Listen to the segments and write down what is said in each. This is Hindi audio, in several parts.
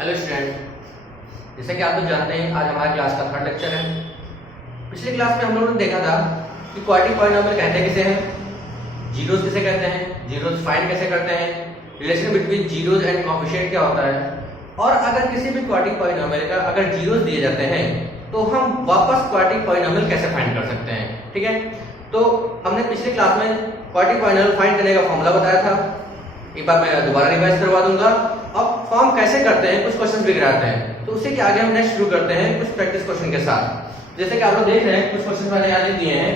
हेलो स्टूडेंट, जैसा कि आप लोग जानते हैं आज हमारे क्लास का थर्ड लेक्चर है। पिछले क्लास में हम लोगों ने देखा था कि क्वाड्रेटिक पॉलिनोमियल कहते किसे हैं, जीरोस किसे कहते हैं, जीरोस फाइंड कैसे करते हैं, relation between zeros and coefficient क्या होता है, और अगर किसी भी क्वाड्रेटिक पॉलिनोमियल का अगर जीरोस दिए जाते हैं तो हम वापस क्वाड्रेटिक पॉलिनोमियल कैसे फाइंड कर सकते हैं। ठीक है, तो हमने पिछले क्लास में क्वाड्रेटिक पॉलिनोमियल फाइंड करने का फॉर्मूला बताया था। एक बार मैं दोबारा रिवाइज करवा दूंगा। अब फॉर्म कैसे करते हैं, कुछ क्वेश्चन भी कराते हैं, तो उससे के आगे हम नेक्स्ट शुरू करते हैं कुछ प्रैक्टिस क्वेश्चन के साथ। जैसे कि आप लोग देख रहे हैं कुछ क्वेश्चन मैंने यहाँ लिख दिए हैं।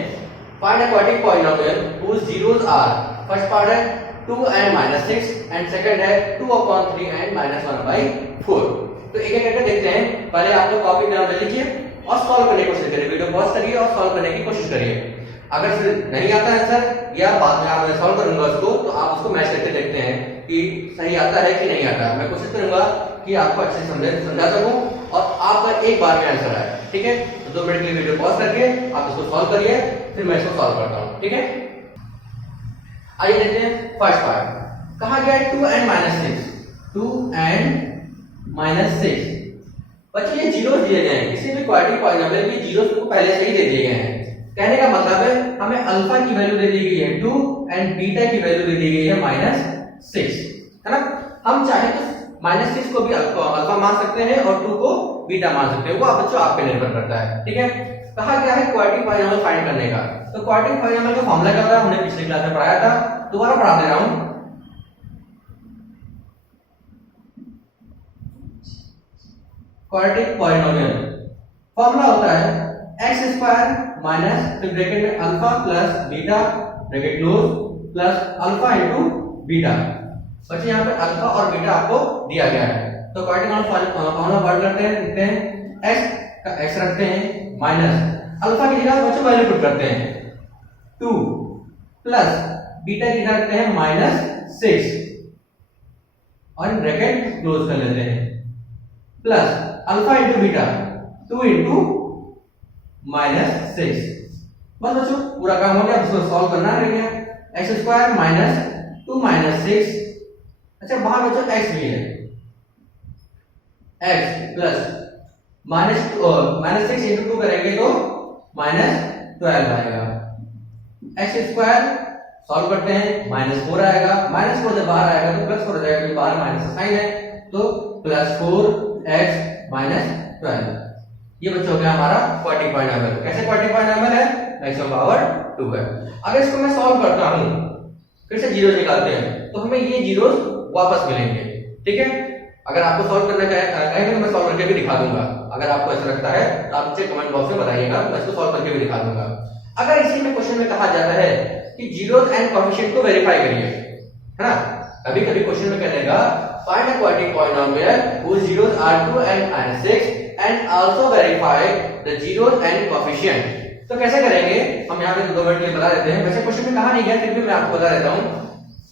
Find a quadratic polynomial whose zeros are, first part है 2n - 6 एंड सेकंड है 2/3 n - 1/4। तो एक एक करके देखते हैं। पहले आप लोग कॉपी पेन में लिखिए और सॉल्व करने की कोशिश करिए, वीडियो पॉज करिए और सॉल्व करने की कोशिश करिए। अगर नहीं आता है आंसर या बाद में आप सॉल्व करूंगा उसको, तो आप उसको मैच करके देखते हैं कि सही आता है कि नहीं आता। मैं कोशिश करूंगा कि आपको अच्छे से समझा सकूं और आपका एक बार में आंसर आए। ठीक है, तो 2 मिनट के लिए वीडियो पॉज करके आप इसको सॉल्व करिए, फिर मैं इसको सॉल्व करता हूं। ठीक है, आइए देखते हैं फर्स्ट पार्ट। कहा गया है 2n - 6, 2n - 6। बच्चों ये जीरो दिए गए हैं, किसी भी क्वाड्रेटिक पॉलिनोमियल के जीरो को पहले से ही दे दिए गए हैं। कहने का मतलब है हमें अल्फा की वैल्यू दे दी गई है 2 एंड बीटा की वैल्यू दे दी गई है -6, है ना। हम चाहे तो -6 को भी अल्फा मान सकते हैं और 2 को बीटा मान सकते हैं, वो आप बच्चों आप पे निर्भर करता है। ठीक है, कहा गया है क्वाड्रेटिक पॉलिनोमियल फाइंड करने का। तो क्वाड्रेटिक पॉलिनोमियल का फॉर्मूला क्या होता है, हमने पिछली क्लास में पढ़ाया था, दोबारा पढ़ा दे रहा हूं। क्वाड्रेटिक पॉलिनोमियल फॉर्मूला होता है x² माइनस फिर ब्रैकेट में alpha plus beta bracket close plus alpha into beta. बच्चे यहाँ पे अल्फा और बीटा आपको दिया गया है, तो क्वाड्रेटिक फॉर्मूला वर्ड करते हैं, लिखते हैं x का x रखते हैं माइनस अल्फा की जगह बच्चों वैल्यू पुट करते हैं 2 प्लस बीटा की जगह रखते हैं -6 और ब्रैकेट क्लोज कर लेते हैं plus alpha into beta 2 into -6। बस बच्चों पूरा काम हो गया, अब इसको सॉल्व करना है। x² माइनस 2 - 6, अच्छा वहां बच्चों x भी है, x प्लस -6 इंटू 2 करेंगे तो -12 आएगा। x² सॉल्व करते हैं, -4 आएगा, -4 जब बाहर आएगा तो +4 हो जाएगा क्योंकि बाहर माइनस साइन है, तो +4x - 12। ये बच्चों हो गया हमारा क्वाड्रेटिक पॉलिनोमियल। कैसे क्वाड्रेटिक पॉलिनोमियल है, मैक्सिमम पावर 2 है। अगर इसको मैं सॉल्व करता हूं, फिर से जीरोस निकालते हैं, तो हमें ये जीरोस वापस मिलेंगे। ठीक है, अगर आपको सॉल्व करना कहेंगे तो मैं सॉल्व करके भी दिखा दूंगा। अगर आपको ऐसा लगता है तो आप मुझे कमेंट बॉक्स में बताइएगा, मैं इसको सॉल्व करके भी दिखा दूंगा। अगर इसी में क्वेश्चन में कहा जाता है कि जीरोस एंड कोएफिशिएंट को वेरीफाई करिए, है ना। कभी कभी क्वेश्चन में कह देगा find a quadratic polynomial whose zeros are 2 and -6 and also verify the zeros and coefficient। तो कैसे करेंगे, हम यहाँ पे 2 मिनट के लिए बता देते हैं। वैसे क्वेश्चन में कहा नहीं गया, फिर भी मैं आपको बता देता हूँ।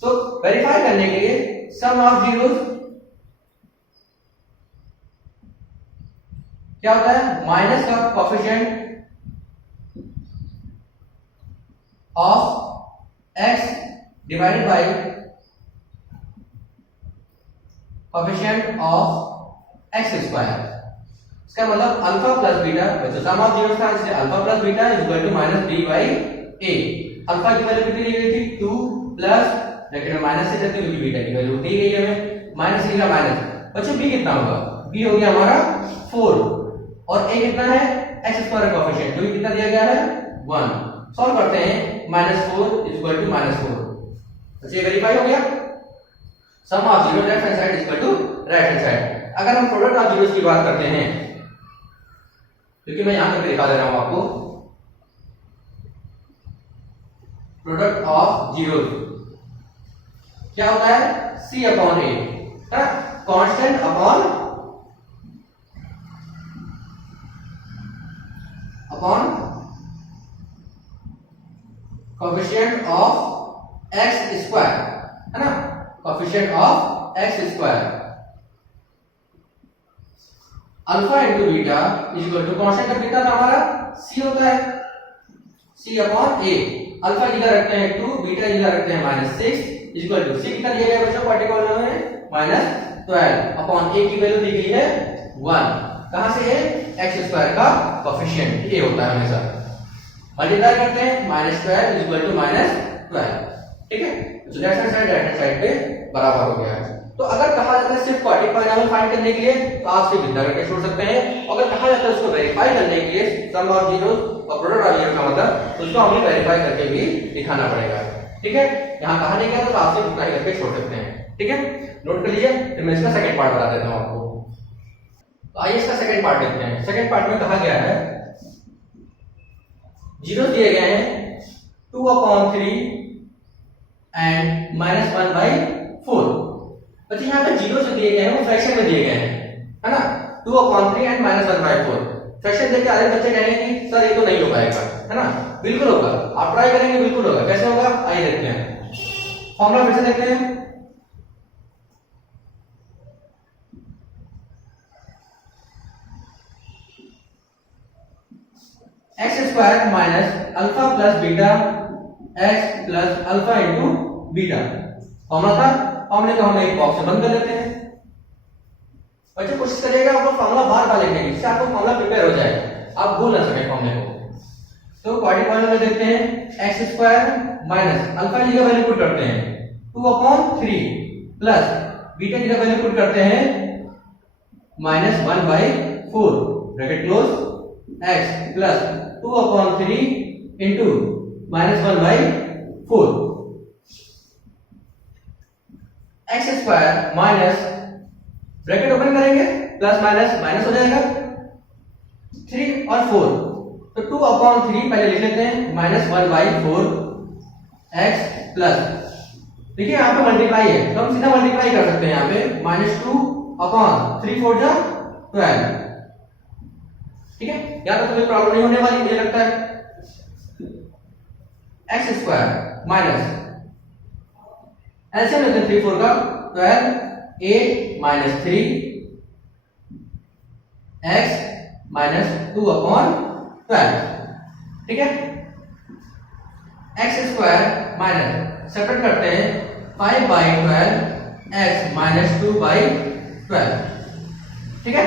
तो वेरीफाई करने के लिए सम ऑफ जीरोस क्या होता है, माइनस का coefficient of x divided by coefficient of x²। इसका मतलब अल्फा प्लस बीटा, तो सम ऑफ जीरोस था इसलिए alpha plus beta is equal to -b/a। Alpha की वैल्यू कितनी दी गई थी 2 प्लस ब्रैकेट में माइनस से चलती है क्योंकि बीटा की वैल्यू दी गई है हमें, माइनस से माइनस। बच्चों b कितना होगा, b हो गया हमारा 4 और a कितना है x² का कोएफिशिएंट जो कितना दिया गया है 1। सॉल्व करते हैं, -4 इज इक्वल टू -4। तो ये वेरीफाई हो गया। Sum of zero left hand side is equal to right hand side. अगर हम प्रोडक्ट ऑफ जीरोस की बात करते हैं, क्योंकि मैं यहां पर दिखा दे रहा हूं आपको, प्रोडक्ट ऑफ जीरोस क्या होता है, C/A, है constant upon coefficient of x², है ना, coefficient of x²। Alpha into beta is equal to constant का बीटा हमारा c होता है, C/A। अल्फा की जगह रखते हैं 2, बीटा की जगह रखते हैं -6 इज इक्वल टू c कितना दिया गया बच्चों क्वाड्रेटिक पॉलिनोमियल में 12 अपॉन ए की वैल्यू दी गई है 1। कहां से है? एक्स स्क्वायर का कोफिशिएंट ये होता है हमेशा। मल्टीप्लाई करते हैं -12 इज इक्वल टू -12। ठीक है, तो left hand side right hand side पे बराबर हो गया है। तो अगर कहा जाता है सिर्फ क्वाड्रेटिक पॉलिनॉमियल फाइंड करने के लिए तो आप सिर्फ इतना करके छोड़ सकते हैं। अगर कहा जाता है उसको वेरीफाई करने के लिए सम ऑफ जीरोस और प्रोडक्ट ऑफ जीरो का मतलब उसको हमें वेरीफाई करके भी दिखाना पड़ेगा। ठीक है, यहां कहा नहीं गया तो आप सिर्फ उतना ही करके छोड़ सकते हैं। ठीक है, नोट कर लीजिए। फिर मैं इसका सेकंड पार्ट बता देता हूं आपको। तो आइए इसका सेकंड पार्ट देखते हैं। सेकंड पार्ट में कहा गया है जीरो दिए गए हैं 2/3 एंड -1/4। अच्छा यहाँ पे जीरो जो दिए गए हैं वो फ्रैक्शन में दिए गए हैं, है ना। 2/3 एंड -1/4 फ्रैक्शन देख के आधे बच्चे कहेंगे कि सर ये तो नहीं हो पाएगा, है ना। बिल्कुल होगा, आप ट्राई करेंगे बिल्कुल होगा। कैसे होगा आइए देखते हैं। फॉर्मूला फिर से देखते हैं। X square minus alpha plus beta x plus alpha into beta formula था। फॉर्मूले को हम एक बॉक्स में बंद कर लेते हैं। बच्चे कोशिश करिएगा आपको फॉर्मूला बार बार लिखने की, जिससे आपको फॉर्मूला प्रिपेयर हो जाए, आप भूल ना सके फॉर्मूले को। तो क्वाड्रेटिक पॉलिनॉमियल में देखते हैं एक्स स्क्वायर माइनस अल्फा की जगह वैल्यू पुट करते हैं 2/3 प्लस बीटा की जगह वैल्यू पुट करते हैं -1/4 bracket close x plus 2/3 into -1/4 x square minus bracket open करेंगे प्लस माइनस माइनस हो जाएगा 3 और 4 तो 2/3 पहले लिख लेते हैं -1/4 x प्लस देखिए यहाँ पे मल्टीप्लाई है तो हम सीधा मल्टीप्लाई कर सकते हैं। यहाँ पे -2/3 4 जा 12। ठीक है, यहाँ तो कोई प्रॉब्लम नहीं होने वाली मुझे लगता है। एक्स स्क्वायर माइनस एलसीएम लेते हैं 3 4 का 12 8 - 3 x - 2/12। ठीक है, एक्स स्क्वायर माइनस सेपरेट करते हैं 5/12 x - 2/12। ठीक है,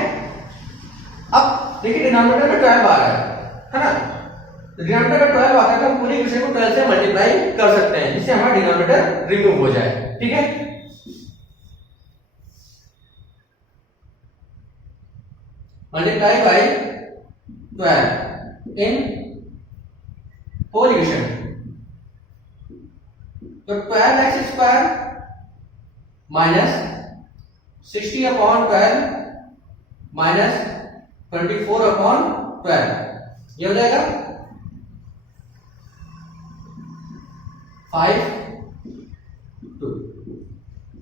अब देखिए डिनोमिनेटर में 12 आ रहा है ना। तो डिनोमिनेटर का 12 आता है तो हम पूरे विषय को 12 से मल्टीप्लाई कर सकते हैं जिससे हमारा डिनोमिनेटर रिमूव हो जाए। ठीक है, multiply by 12 in whole division. तो 12x स्क्वायर माइनस 60/12 माइनस 24/12 ये हो जाएगा 5 2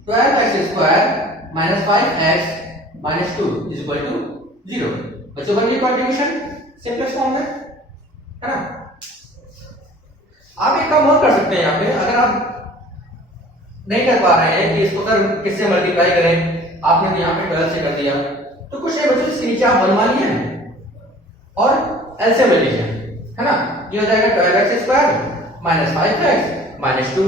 12x square minus 5x minus 2 is equal to 0। बच्चों बन गई कॉन्ट्रीब्यूशन सिंपलेस्ट फॉर्म में, है ना। आप एक काम और कर सकते हैं। यहाँ पे अगर आप नहीं कर पा रहे हैं कि इसको कर किससे मल्टीप्लाई करें, आपने तो यहाँ पे 12 से कर दिया तो कुछ नहीं बच्चों इसके नीचे आप बनवा लिए और एलसीएम ले लीजिए, है ना। ये हो जाएगा 12x square minus 5x minus 2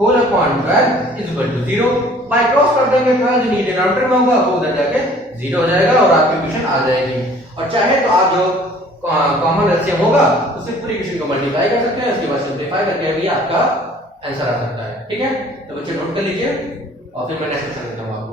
whole upon 12 is equal to 0। By cross कर देंगे 12 जो नीचे डिनोमिनेटर में होगा वो उधर जाके 0 हो जाएगा और आपकी इक्वेशन आ जाएगी। और चाहे तो आप जो कॉमन एलसीएम होगा उससे पूरी इक्वेशन को मल्टीप्लाई कर सकते हैं, उसके बाद सिंपलीफाई करके भी आपका आंसर आ सकता है। ठीक है, तो बच्चे नोट कर लीजिए और फिर मैं नेक्स्ट क्वेश्चन देता हूं आपको।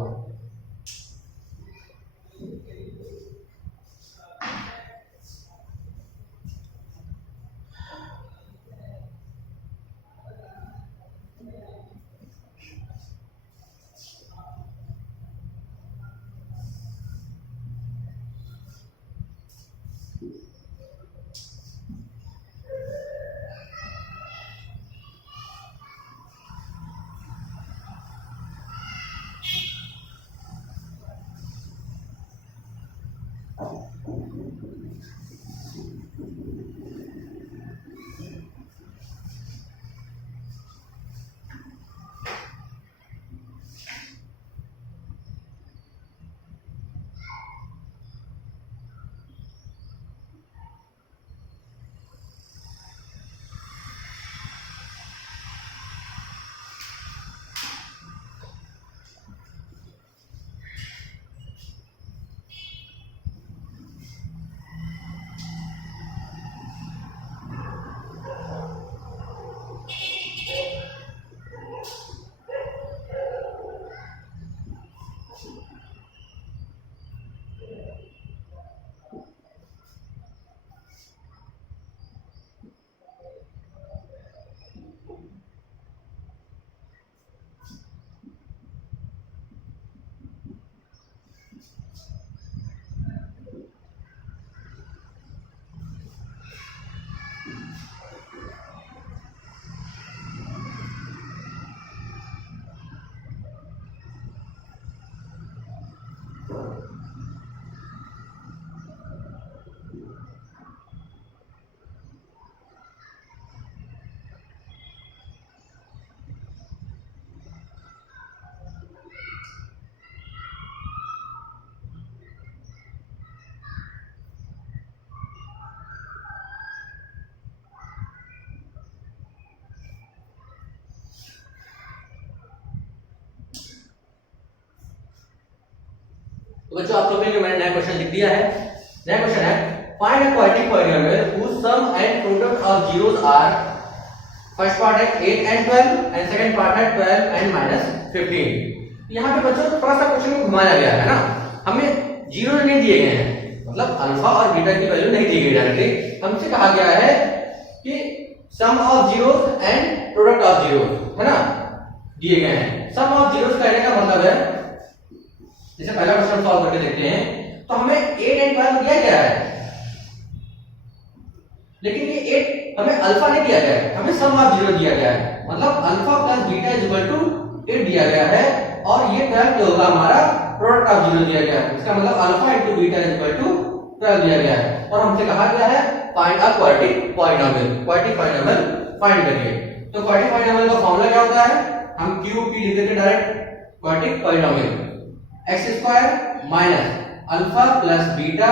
तो बच्चों आप लोगों के लिए मैंने नया क्वेश्चन लिख दिया है। नया क्वेश्चन है find a quadratic polynomial whose sum and product of zeros are, first part है 8 and 12 एंड सेकंड पार्ट है 12 and -15। यहाँ पे बच्चों थोड़ा सा क्वेश्चन को घुमाया गया है ना, हमें जीरो नहीं दिए गए हैं, मतलब अल्फा और बीटा की वैल्यू नहीं दी गई डायरेक्टली। हमसे कहा गया है कि sum of zeros and product of zeros, है ना, दिए गए हैं। सम ऑफ जीरोस कहने का मतलब है, जैसे पहला क्वेश्चन सॉल्व करके देखते हैं, तो हमें 8 and 12 दिया गया है, लेकिन ये 8 हमें अल्फा नहीं दिया गया है, हमें सम ऑफ जीरो दिया गया है, मतलब alpha plus beta is equal to 8 दिया गया है, और ये 12 क्या होगा हमारा प्रोडक्ट ऑफ जीरो दिया गया है। इसका मतलब alpha into beta is equal to 12 दिया गया है, और हमसे कहा गया है find a quadratic polynomial. Quadratic polynomial फाइंड करिए। तो क्वाड्रेटिक पॉलिनोमियल का फार्मूला क्या होता है, हम क्यू पी लिख देते direct. Quadratic polynomial x² minus alpha plus beta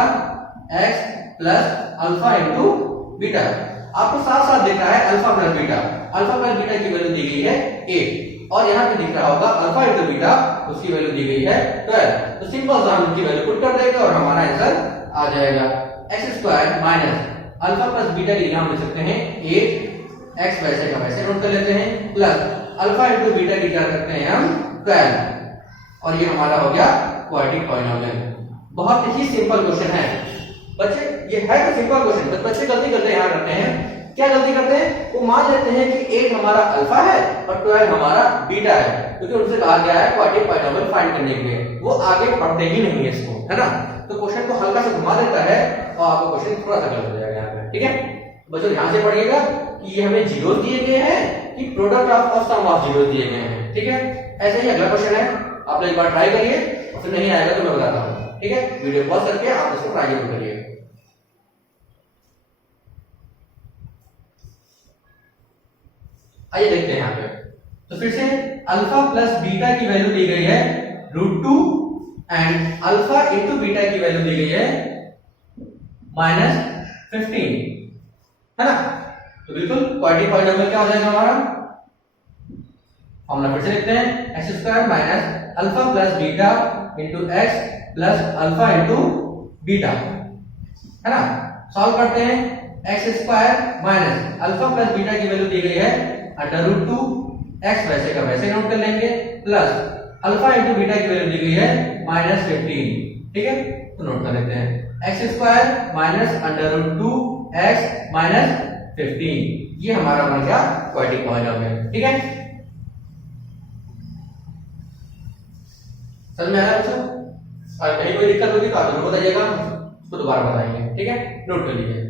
x plus alpha into beta. आपको साफ साफ दिख रहा है alpha plus beta, alpha plus beta की वैल्यू दी गई है 8, और यहाँ पे दिख रहा होगा अल्फा इनटू बीटा, उसकी वैल्यू दी गई है 12। तो सिंपल सा हम उसकी वैल्यू पुट कर देंगे और हमारा आंसर आ जाएगा। x² minus alpha plus beta के लिए हम लिख सकते हैं 8, x वैसे का वैसे नोट कर लेते हैं, प्लस अल्फा इनटू बीटा की क्या करते हैं हम 12, और ये हमारा हो गया क्वाड्रेटिक पॉलिनोमियल। बहुत ही सिंपल क्वेश्चन है बच्चे, ये है तो सिंपल क्वेश्चन, बट बच्चे गलती करते हैं, यहाँ करते हैं क्या गलती करते हैं, वो मान लेते हैं कि 8 हमारा अल्फा है और 12 हमारा बीटा है, क्योंकि उनसे कहा गया है क्वाड्रेटिक पॉलिनोमियल फाइंड करने के लिए, वो आगे पढ़ते ही नहीं है इसको, है ना। तो क्वेश्चन को हल्का सा घुमा देता है और आपको क्वेश्चन थोड़ा सा गलत हो जाएगा यहाँ पे, ठीक है। बच्चों ध्यान से पढ़िएगा कि ये हमें जीरो दिए गए हैं कि प्रोडक्ट ऑफ और सम ऑफ जीरो दिए गए हैं, ठीक है। ऐसे ही अगला क्वेश्चन है, आप लोग एक बार ट्राई करिए, और फिर नहीं आएगा तो मैं बताता हूँ, ठीक है। वीडियो पॉज करके आप इसको ट्राई जरूर करिए। आइए देखते हैं यहाँ पे, तो फिर से अल्फा प्लस बीटा की वैल्यू दी गई है √2 एंड अल्फा इनटू बीटा की वैल्यू दी गई है -15, है ना। तो बिल्कुल क्वाड्रेटिक पॉलिनोमियल क्या हो जाएगा हमारा, फॉर्मूला फिर से लिखते हैं x² minus alpha plus beta into x plus alpha into beta, है ना। सॉल्व करते हैं, x² minus alpha plus beta की वैल्यू दी गई है √2, x वैसे का वैसे नोट कर लेंगे, प्लस अल्फा इनटू बीटा की वैल्यू दी गई है -15, ठीक है। तो नोट कर लेते हैं x² माइनस √2 x माइनस 15, ये हमारा बन गया क्वाड्रेटिक पॉलिनोमियल, ठीक है। समझ में आया बच्चों? और कहीं कोई दिक्कत होगी तो आप जरूर बताइएगा, उसको दोबारा बताएंगे, ठीक है। नोट कर लीजिए।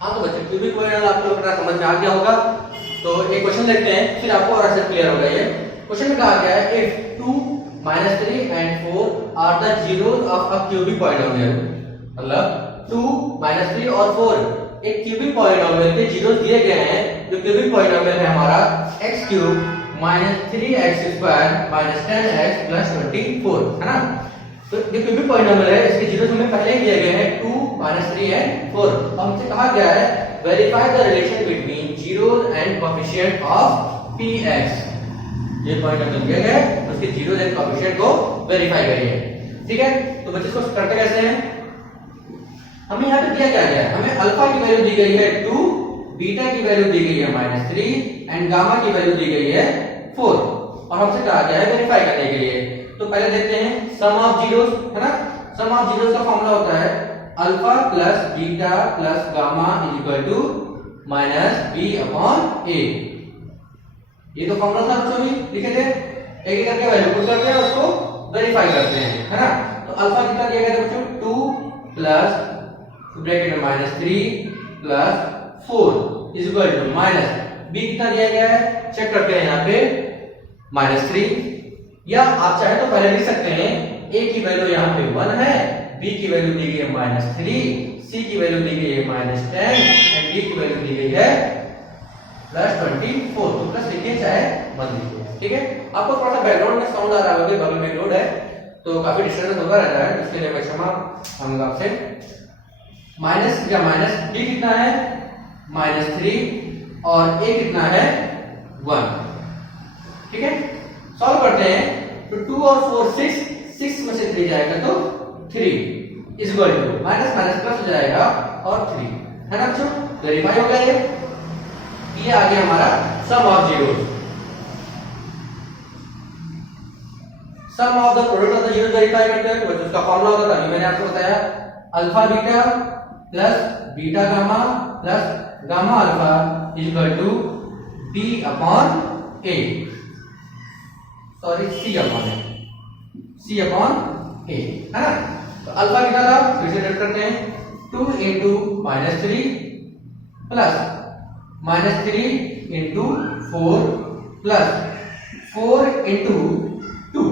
हाँ तो बच्चे क्यूबिक पॉलिनोमियल आप लोग का समझ में आ गया होगा। तो एक क्वेश्चन देखते हैं, फिर आपको और अच्छे क्लियर होगा। ये क्वेश्चन में कहा गया है if 2 -3 and 4 are the zeros of a cubic polynomial, मतलब 2 -3 और 4 एक क्यूबिक पॉलिनोमियल के जीरोस दिए गए हैं। जो क्यूबिक पॉलिनोमियल है हमारा x³ -3x² -10x + 24, है ना। तो ये क्यूबिक पॉलिनोमियल है, इसके जीरोस हमें पहले ही दिए गए हैं 2 -3 and 4। हमसे कहा गया है verify the relation between zeros and coefficient of px। ये पॉइंट हमने दिया गया है, उसके जीरोस एंड कोएफिशिएंट को वेरीफाई करिए। ठीक है, तो बच्चे इसको करते कैसे हैं? हमें यहाँ पे दिया क्या गया है? हमें अल्फा की वैल्यू दी गई है 2, बीटा की वैल्यू दी गई है -3 एंड गामा की वैल्यू दी गई है 4 और हमसे कहा गया है वेरीफाई करने के लिए। तो पहले देखते हैं सम ऑफ जीरोस, है ना। सम ऑफ जीरोस का फॉर्मूला होता है alpha plus beta plus gamma is equal to -b upon a। ये तो फॉर्मूला था बच्चों, भी लिखे थे। एक एक करके वैल्यू पुट करते हैं, उसको वेरीफाई करते हैं, है ना। तो अल्फा कितना दिया गया था बच्चों? 2 प्लस ब्रैकेट में -3 plus 4 is equal to minus b कितना दिया गया है, चेक करते हैं यहाँ पे -3, या आप चाहे तो पहले लिख सकते हैं a की वैल्यू यहाँ पे 1 है, b की वैल्यू दी गई है -3, c की वैल्यू दी गई है -10 एंड d की वैल्यू दी गई है +24। तो प्लस लिखिए चाहे मत लिखिए। ठीक है, आपको थोड़ा सा बैकग्राउंड में साउंड आ रहा होगा, बगल में रोड है तो काफी डिस्टर्बेंस होता रहता है, इसके लिए मैं क्षमा मांगूंगा आपसे। माइनस या माइनस b कितना है -3 और a कितना है 1। ठीक है, सॉल्व करते हैं तो 2 और 4 6 में से 3 जाएगा तो 3 is equal to minus minus plus हो जाएगा और 3, है ना बच्चों। वेरीफाई हो गया ये आ गया हमारा sum of zeros. Sum of the product of the zeros verify करते हैं तो बच्चों उसका फॉर्मूला होता था, मैंने आपको बताया alpha beta plus beta gamma plus gamma alpha is equal to b upon a, sorry c upon a, है ना। तो अल्फा कितना था, फिर से नोट करते हैं 2 into -3 plus -3 into 4 plus 4 into 2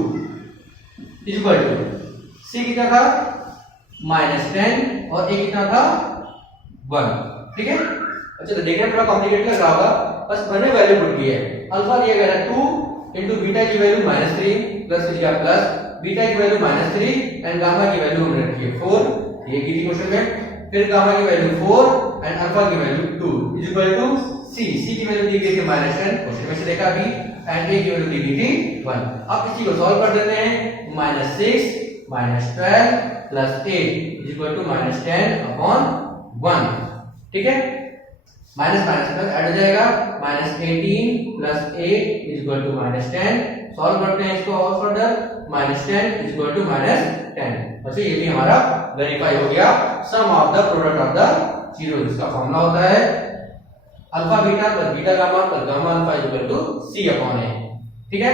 is equal to c कितना था -10 और a कितना था 1। ठीक है, अच्छा तो देखने में थोड़ा कॉम्प्लिकेटेड लग रहा होगा, बस मैंने वैल्यू पुट की है। अल्फा दिया गया है 2 इंटू बीटा की वैल्यू -3 प्लस प्लस बीटा की वैल्यू -3 एंड गामा की वैल्यू हमने रखी है 4, ये की थी क्वेश्चन में। फिर गामा की वैल्यू 4 एंड अल्फा की value 2 is equal to c की वैल्यू दी गई थी -10, क्वेश्चन में से देखा अभी, एंड a की वैल्यू दी गई थी 1। अब इसी को सॉल्व कर देते हैं, -6 -12 plus 8 is equal to -10 upon 1। ठीक है, माइनस माइनस प्लस ऐड हो जाएगा, -18 plus 8 is equal to -10। Solve करते हैं इसको और फर्दर, -10 इज इक्वल टू -10। वैसे ये भी हमारा वेरीफाई हो गया sum of the product of the zeros. इसका फॉर्मूला होता है alpha beta plus beta gamma plus gamma alpha is equal to c upon a। ठीक है,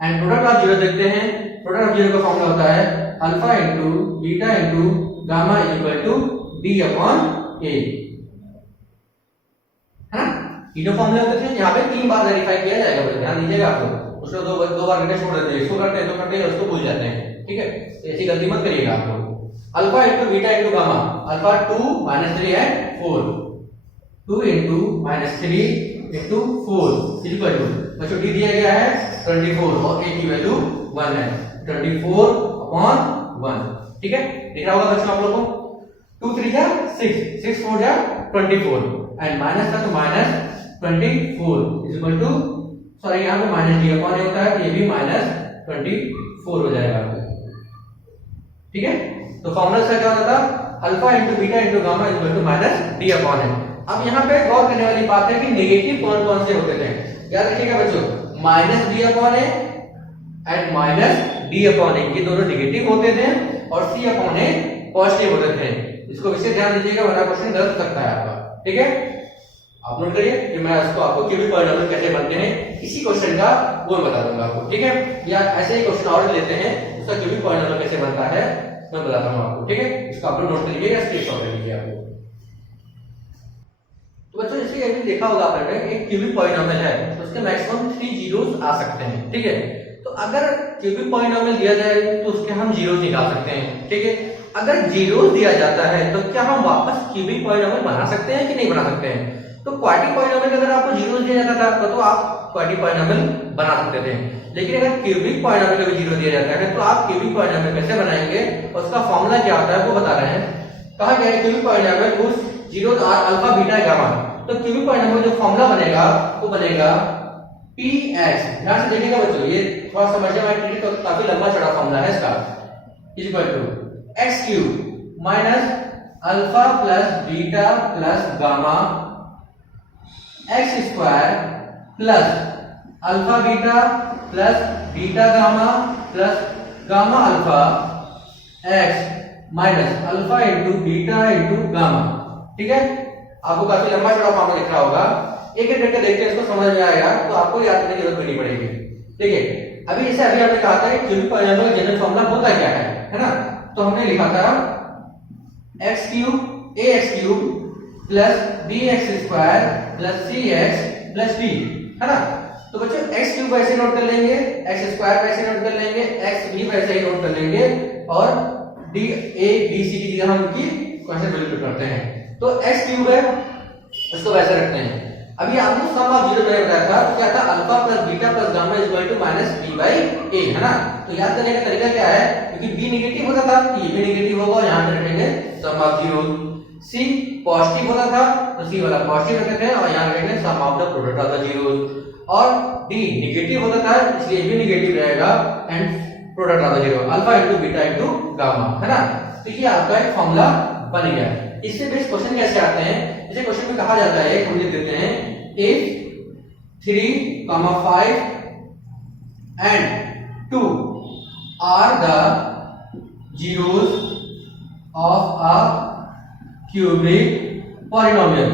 एंड प्रोडक्ट ऑफ जीरो देखते हैं। प्रोडक्ट ऑफ जीरो का फॉर्मूला होता है alpha into beta into gamma is equal to b upon a, है ना। तीनों फॉर्मूले होते थे, यहाँ पे 3 बार वेरीफाई किया जाएगा, बस ध्यान दीजिएगा आप लोग। उसको दो बार करके छोड़ देते हैं, इसको करते हैं तो करते हैं, उसको भूल जाते हैं। ठीक है, ऐसी गलती मत करिएगा आप लोग। Alpha into beta into gamma, alpha 2 -3 and 4, 2 into -3 into 4 is equal to, बच्चों डी दिया गया है 24 और a की वैल्यू 1 है, 24 अपॉन 1। ठीक है, दिख रहा होगा बच्चों आप लोगों को। 2 3 जा 6, 6 4 जा 24 एंड माइनस था तो -24 इज इक्वल टू, सॉरी यहाँ पे -d अपॉन a होता है, तो ये भी -24 हो जाएगा। ठीक है, तो फॉर्मूला से क्या होता था, alpha into beta into gamma is equal to -d upon a। अब यहाँ पे गौर करने वाली बात है कि नेगेटिव कौन कौन से होते थे, याद रखिएगा बच्चों, -d upon a and -d upon a, ये दोनों नेगेटिव होते थे और c अपॉन a पॉजिटिव होते थे। इसको विशेष ध्यान दीजिएगा, वरना क्वेश्चन गलत हो सकता है आपका। ठीक है, आप नोट करिए कि मैं इसको आपको क्यूबिक पॉलिनोमियल कैसे बनते हैं इसी क्वेश्चन का वो बता दूंगा आपको। ठीक है, या ऐसे ही क्वेश्चन और लेते हैं उसका क्यूबिक पॉलिनोमियल कैसे बनता है मैं बताता हूं आपको। ठीक है, इसको आप नोट करिए या स्क्रीनशॉट ले लीजिए आप। तो बच्चों जैसे अभी देखा होगा आपने, एक क्यूबिक पॉलिनोमियल है तो उसके मैक्सिमम 3 जीरोस आ सकते हैं। ठीक है, तो अगर क्यूबिक पॉलिनोमियल दिया जाए तो उसके हम जीरोस निकाल सकते हैं। ठीक है, अगर जीरोस दिया जाता है तो क्या हम वापस क्यूबिक पॉलिनोमियल बना सकते हैं कि नहीं बना सकते हैं। तो क्वाड्रेटिक पॉलिनोमियल अगर आपको जीरोस दिया जाता था तो आप क्वाड्रेटिक पॉलिनोमियल बना सकते थे, लेकिन अगर क्यूबिक पॉलिनोमियल को जीरो दिया जाता है तो आप क्यूबिक पॉलिनोमियल कैसे बनाएंगे और उसका फॉर्मूला क्या होता है वो बता रहे हैं। कहा गया है क्यूबिक पॉलिनोमियल उस zeros are alpha beta gamma, तो क्यूबिक पॉलिनोमियल जो फॉर्मूला बनेगा वो बनेगा px, ध्यान से देखिएगा बच्चों, ये थोड़ा समझने में तो काफी लंबा चौड़ा फॉर्मूला है इसका, is equal to x cube minus alpha plus beta plus gamma x square plus alpha beta plus beta gamma plus gamma alpha x minus alpha into beta into gamma. ठीक है, आपको काफी लंबा चौड़ा फॉर्मूला लिख रहा होगा, एक एक करके देखते हैं, इसको समझ में आएगा तो आपको याद करने की जरूरत भी नहीं पड़ेगी। ठीक है, अभी जैसे अभी आपने कहा था कि क्यूबिक पॉलिनोमियल का जनरल फॉर्मूला होता क्या है ना, तो हमने लिखा था x cube ax cube plus bx square plus cx plus d, है ना। तो बच्चों x क्यूब ऐसे नोट कर लेंगे, x स्क्वायर वैसे नोट कर लेंगे, x भी वैसे ही नोट कर लेंगे और d a b c की जगह हम उनकी क्वेश्चन वैल्यू करते हैं। तो x क्यूब है, इसको वैसे रखते हैं। अभी आपको सम ऑफ जीरो मैंने बताया था क्या था, alpha plus beta plus gamma is equal to minus b by a, है ना। तो याद करने का तरीका क्या है, क्योंकि b नेगेटिव होता था तो ये भी नेगेटिव होगा और यहां पे रखेंगे sum of zero, c positive होता था तो c वाला पॉजिटिव रखते हैं और यहां रखेंगे sum of the product of the zeros, और d नेगेटिव होता था इसलिए भी नेगेटिव रहेगा and product of the zero alpha into beta into gamma, है ना। तो ये आपका एक फॉर्मूला बन गया। इससे बेस क्वेश्चन कैसे आते हैं, इसे क्वेश्चन में कहा जाता है, हम लिख देते हैं if 3, 5 and 2 are the zeros of a cubic polynomial,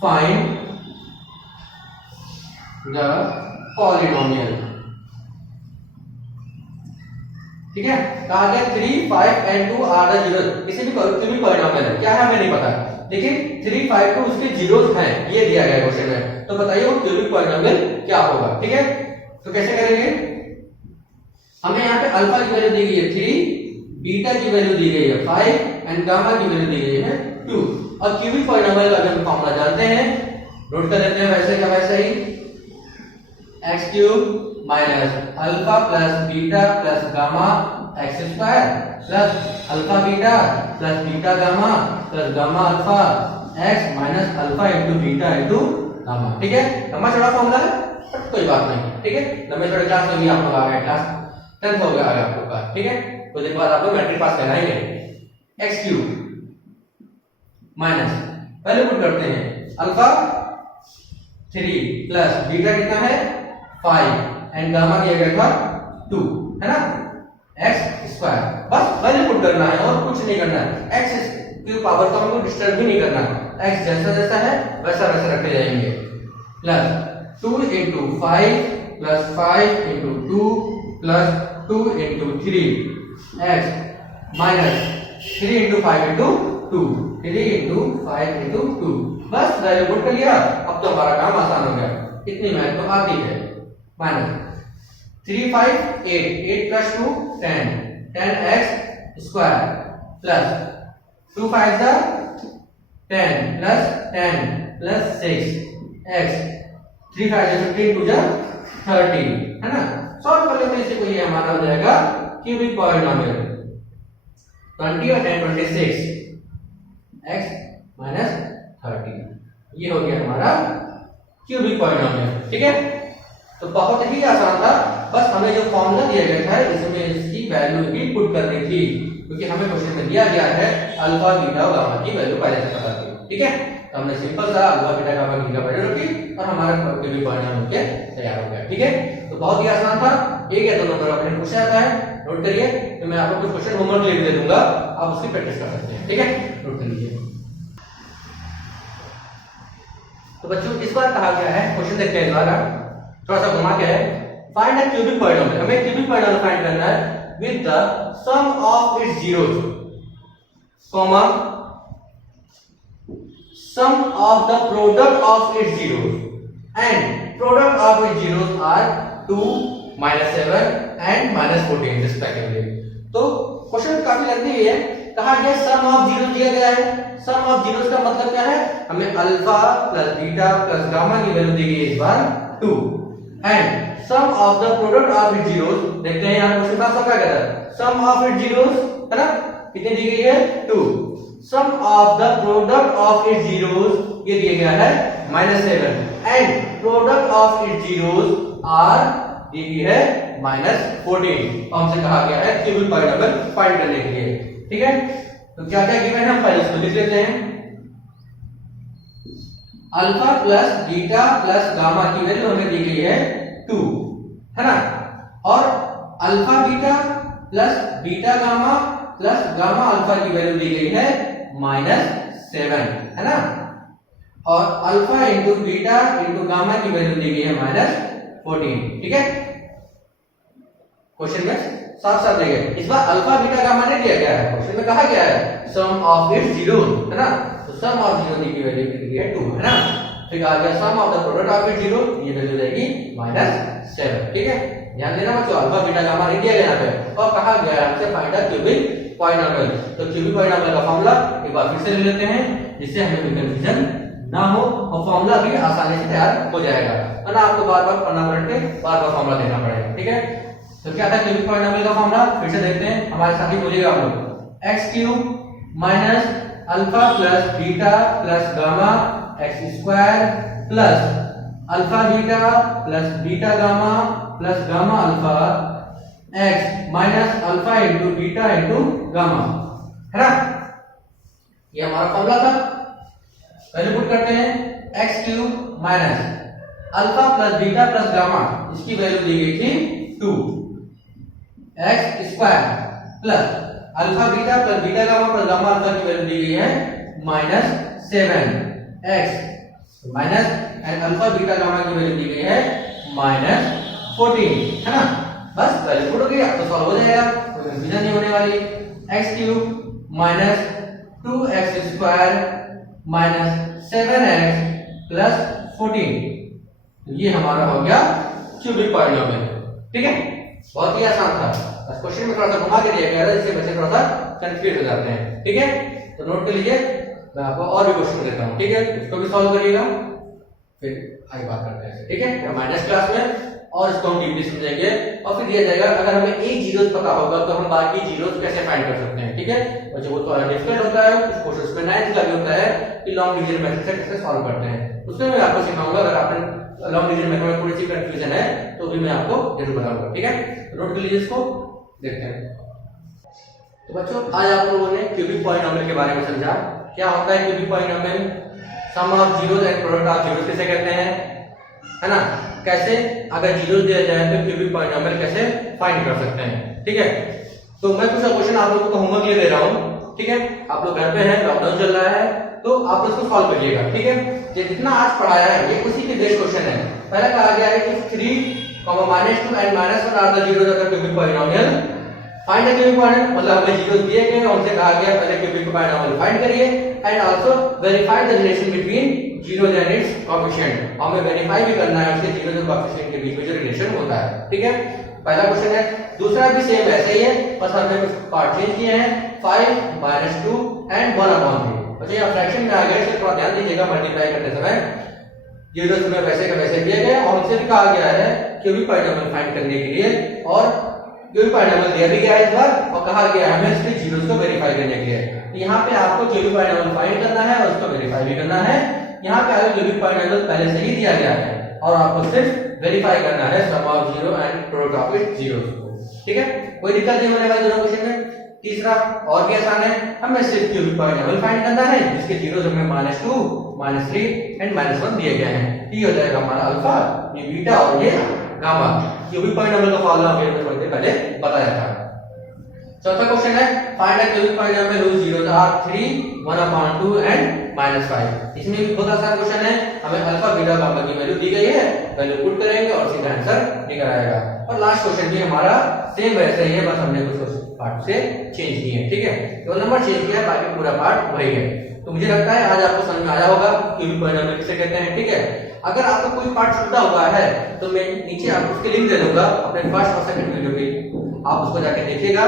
find the polynomial। ठीक है, कहा गया 3, 5 and 2 आर द जीरो, किसी भी क्यूबिक पॉलिनोमियल है, क्या है हमें नहीं पता, लेकिन 3, 5, 2 उसके जीरोस हैं, ये दिया गया है क्वेश्चन में। तो बताइए वो क्यूबिक पॉलिनोमियल क्या होगा। ठीक है, तो कैसे करेंगे, हमें यहाँ पे अल्फा की वैल्यू दी गई है 3, बीटा की वैल्यू दी गई है 5 एंड गामा की वैल्यू दी गई है 2, और क्यूबिक पॉलिनोमियल का हम फॉर्मूला जानते हैं, नोट कर लेते हैं वैसे का वैसे ही, x cube minus alpha plus beta plus gamma x square plus alpha beta plus beta gamma plus gamma alpha x minus alpha into beta into gamma. ठीक है, लंबा चौड़ा फॉर्मूला है बट कोई बात नहीं। ठीक है, लंबे चौड़े क्लास में भी आप लोग आ गए, क्लास 10th हो गया आप लोग का। ठीक है, कुछ दिन बाद आप लोग मैट्रिक पास कराएंगे। एक्स क्यूब माइनस पहले पुट करते हैं अल्फा 3 प्लस बीटा कितना है 5 एंड गामा की जगह था 2, है ना, एक्स स्क्वायर, बस वैल्यू पुट करना है और कुछ नहीं करना है। एक्स की पावर को हमको डिस्टर्ब भी नहीं करना है, एक्स जैसा जैसा है वैसा वैसा रखते जाएंगे, plus 2 into 5 plus 5 into 2 plus 2 into 3 x minus 3 into 5 into 2, 3 into 5 into 2, बस वैल्यू पुट कर लिया। अब तो हमारा काम आसान हो गया, इतनी मेहनत तो आती है। Minus 3, 5, 8 plus 2 10, 10x square plus 2 5 10 plus 10 plus 6x, 3 5 15 2 30, है ना। सॉल्व कर लेते हैं इसे, कोई हमारा हो जाएगा क्यूबिक पॉलिनोमियल 20 और 10 26 x माइनस 30, ये हो गया हमारा क्यूबिक पॉलिनोमियल। ठीक है, तो बहुत ही आसान था, बस हमें जो फॉर्मूला दिया गया था इसमें इसकी वैल्यू भी पुट करनी थी, क्योंकि हमें क्वेश्चन में दिया गया है अल्फा बीटा और गामा की वैल्यू पहले से पता थी। ठीक है, तो हमने सिंपल सा अल्फा बीटा गामा की वैल्यू रखी और हमारा क्यूबिक पॉलिनोमियल के तैयार हो गया। ठीक है, तो बहुत ही आसान था, एक या दो नंबर अपने पूछा जाता है, नोट करिए। तो मैं आपको कुछ क्वेश्चन होमवर्क लिख दे दूंगा, आप उसकी प्रैक्टिस कर सकते हैं। ठीक है, नोट कर लीजिए। तो बच्चों इस बार कहा गया है, क्वेश्चन देखते हैं इस बार, थोड़ा सा घुमा के है, फाइंड द क्यूबिक पॉलिनोमियल, हमें क्यूबिक पॉलिनोमियल फाइंड करना है with the sum of its zeros, comma sum of the product of its zeros and product of its zeros are 2, -7 एंड -14 रिस्पेक्टिवली। तो क्वेश्चन काफी लेंथी है, कहा गया सम ऑफ जीरो दिया गया है। सम ऑफ जीरोस का मतलब क्या है, हमें alpha plus beta plus gamma की वैल्यू दी गई है इस बार 2 and sum of the product of it zeros, देखते हैं यहां क्वेश्चन का सब क्या कहता है, सम ऑफ इट जीरोस, है ना, कितनी दी गई है 2, sum of the product of its zeros ये दिया गया है -7 and product of its zeros are दी गई है -14। हमसे कहा गया है क्यूबिक पॉलिनोमियल फाइंड करने के लिए। ठीक है, तो क्या क्या गिवन है हम पहले इसको लिख लेते हैं। Alpha plus beta plus gamma की वैल्यू हमें दी गई है 2, है ना, और alpha beta plus beta gamma plus gamma alpha की वैल्यू दी गई है -7, है ना, और alpha into beta into gamma की वैल्यू दी गई है -14। ठीक है, क्वेश्चन में साफ साफ दिया गया। इस बार अल्फा बीटा गामा नहीं दिया गया है, क्वेश्चन में कहा गया है सम ऑफ इट्स जीरोस, है ना, तो सम ऑफ जीरो की वैल्यू दी है 2, है ना, फिर आ गया sum of the product of its zero, ये वैल्यू रहेगी -7। ठीक है, ध्यान देना बच्चों, अल्फा बीटा गामा नहीं दिया गया यहाँ पे, और कहा गया है हमसे फाइंड द क्यूबिक पॉलिनोमियल। तो क्यूबिक पॉलिनोमियल का फार्मूला एक बार फिर से ले लेते हैं जिससे हमें कोई कंफ्यूजन ना हो और फार्मूला भी आसानी से तैयार हो जाएगा, वरना आपको बार-बार पढ़ना पड़े, बार-बार फार्मूला देना पड़ेगा। ठीक है, तो क्या था क्यूबिक पॉलिनोमियल का फार्मूला, फिर से देखते हैं, हमारे साथ ही बोलिएगा आप लोग, x³ minus alpha plus beta plus gamma x² plus alpha beta plus beta gamma plus gamma alpha x minus alpha into beta into gamma, है ना, ये हमारा फार्मूला था। वैल्यू पुट करते हैं, x³ minus alpha plus beta plus gamma, इसकी वैल्यू दी गई थी 2, x² plus alpha beta plus beta gamma plus gamma alpha की वैल्यू दी गई है -7, x minus and alpha beta gamma की वैल्यू दी गई है -14, है ना, बस वैल्यू पुट हो गई, अब तो सॉल्व हो जाएगा, कोई कंफ्यूजन नहीं होने वाली। x³ minus 2x² minus 7x plus 14, तो ये हमारा हो गया क्यूबिक पॉलिनोमियल। ठीक है, बहुत ही आसान था, बस क्वेश्चन में थोड़ा सा घुमा के दिया गया था जिससे बच्चे थोड़ा सा कंफ्यूज हो जाते हैं। ठीक है, तो नोट कर लीजिए, मैं आपको और भी क्वेश्चन देता हूँ। ठीक है, इसको भी सॉल्व करिएगा, फिर आगे बात करते हैं। ठीक है, माइनस क्लास में और इसको हम डीपली समझेंगे, और फिर दिया जाएगा अगर हमें एक जीरोस पता होगा तो हम बाकी जीरोस कैसे फाइंड कर सकते हैं। ठीक है, बच्चे वो थोड़ा डिफिकल्ट होता है, कुछ क्वेश्चंस में 9th का भी होता है कि लॉन्ग डिवीजन मेथड से कैसे सॉल्व करते हैं, उसमें मैं आपको सिखाऊंगा। अगर आपने लॉन्ग डिवीजन मेथड में थोड़ी सी कंफ्यूजन है तो भी मैं आपको जरूर बताऊंगा। ठीक है, नोट कर लीजिए, इसको देखते हैं। तो बच्चों, आज आप लोगों ने क्यूबिक पॉलिनोमियल के बारे में समझा, क्या होता है cubic polynomial, sum of zeros and product of zeros किसे कहते हैं, है ना, कैसे अगर जीरोस दिया जाए तो क्यूबिक पॉलिनोमियल कैसे फाइंड कर सकते हैं। ठीक है, तो मैं कुछ क्वेश्चन आप लोगों को होमवर्क लिए दे रहा हूँ। ठीक है, आप लोग घर पे हैं, लॉकडाउन चल रहा है, तो आप इसको सॉल्व करिएगा। ठीक है, ये जितना आज पढ़ाया है ये उसी के बेस्ड क्वेश्चन है। पहला कहा गया है कि 3, -2 and -1 are the zeros of the cubic polynomial, find the cubic polynomial, मतलब हमें जीरोस दिए गए हैं, उनसे कहा गया पहले क्यूबिक पॉलिनोमियल फाइंड करिए and also verify the relation between zeros and it's coefficient, हमें वेरीफाई भी करना है उसके जीरोस और कोएफिशिएंट के बीच में जो रिलेशन होता है। ठीक है, पहला क्वेश्चन है। दूसरा भी सेम ऐसे ही है, बस हमने कुछ पार्ट चेंज किए हैं, 5 -2 एंड 1/3। अच्छा, ये फ्रैक्शन में आ गया, इसलिए थोड़ा ध्यान दीजिएगा मल्टीप्लाई करते समय, जीरोस में वैसे का वैसे दिए गए और उनसे भी कहा गया है क्यूबिक पॉलिनोमियल फाइंड करने के लिए, और क्यूबिक पॉलिनोमियल दिया भी गया है इस बार, और कहा गया है हमें इसके जीरोस को वेरीफाई करने के लिए। यहाँ पे आपको क्यूबिक पॉलिनोमियल फाइंड करना है और उसको वेरीफाई भी करना है। यहाँ पे आगे क्यूबिक पॉलिनोमियल पहले से ही दिया गया है और आपको सिर्फ वेरीफाई करना है sum of zero and product of its zeros को। ठीक है, कोई दिक्कत नहीं होने वाली दोनों क्वेश्चन में। तीसरा और भी आसान है, हमें सिर्फ क्यूबिक पॉलिनोमियल फाइंड करना है जिसके जीरोस हमें -2, -3 एंड -1 दिए गए हैं। ये हो जाएगा हमारा अल्फा, ये बीटा और ये गामा। क्यूबिक पॉलिनोमियल का फॉर्मूला हमने थोड़ी देर पहले बताया था। चौथा क्वेश्चन है, find the cubic polynomial whose zeros are 3, 1/2 and -5। इसमें भी बहुत आसान क्वेश्चन है, हमें अल्फा बीटा गामा की वैल्यू दी गई है, वैल्यू पुट करेंगे और सीधा आंसर निकल आएगा। और लास्ट क्वेश्चन भी हमारा सेम वैसे ही है, बस हमने कुछ पार्ट से चेंज किए हैं। ठीक है, तो नंबर चेंज किया है, बाकी पूरा पार्ट वही है। तो मुझे लगता है आज आपको समझ में आया होगा क्यूबिक पॉलिनोमियल किसे कहते हैं। ठीक है, अगर आपका कोई पार्ट छूटा हुआ है तो मैं नीचे आपको उसके लिंक दे दूंगा अपने फर्स्ट और सेकंड वीडियो पे, आप उसको जाके देखिएगा,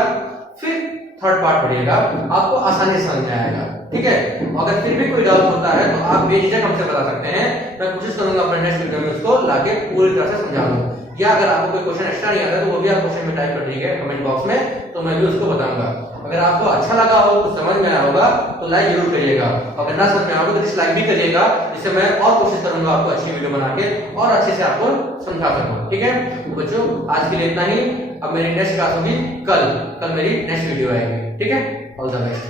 फिर थर्ड पार्ट पढ़िएगा, आपको आसानी से समझ में आएगा। ठीक है, अगर फिर भी कोई डाउट होता है तो आप बेझिझक हमसे बता सकते हैं, मैं कोशिश करूंगा अपने नेक्स्ट वीडियो में उसको लाके पूरी तरह से समझा दूं। या अगर आपको कोई क्वेश्चन एक्स्ट्रा नहीं आता तो वो भी आप क्वेश्चन में टाइप कर दीजिएगा कमेंट बॉक्स में, तो मैं भी उसको बताऊंगा। अगर आपको अच्छा लगा हो, कुछ समझ में आया होगा होगा तो लाइक जरूर करिएगा, अगर ना समझ में आएगा तो डिसलाइक भी करिएगा, जिससे मैं और कोशिश करूंगा आपको अच्छी वीडियो बना के और अच्छे से आपको समझा सकूं। ठीक है तो बच्चों आज के लिए इतना ही। अब मेरी नेक्स्ट क्लास होगी कल मेरी नेक्स्ट वीडियो आएगी। ठीक है, ऑल द बेस्ट।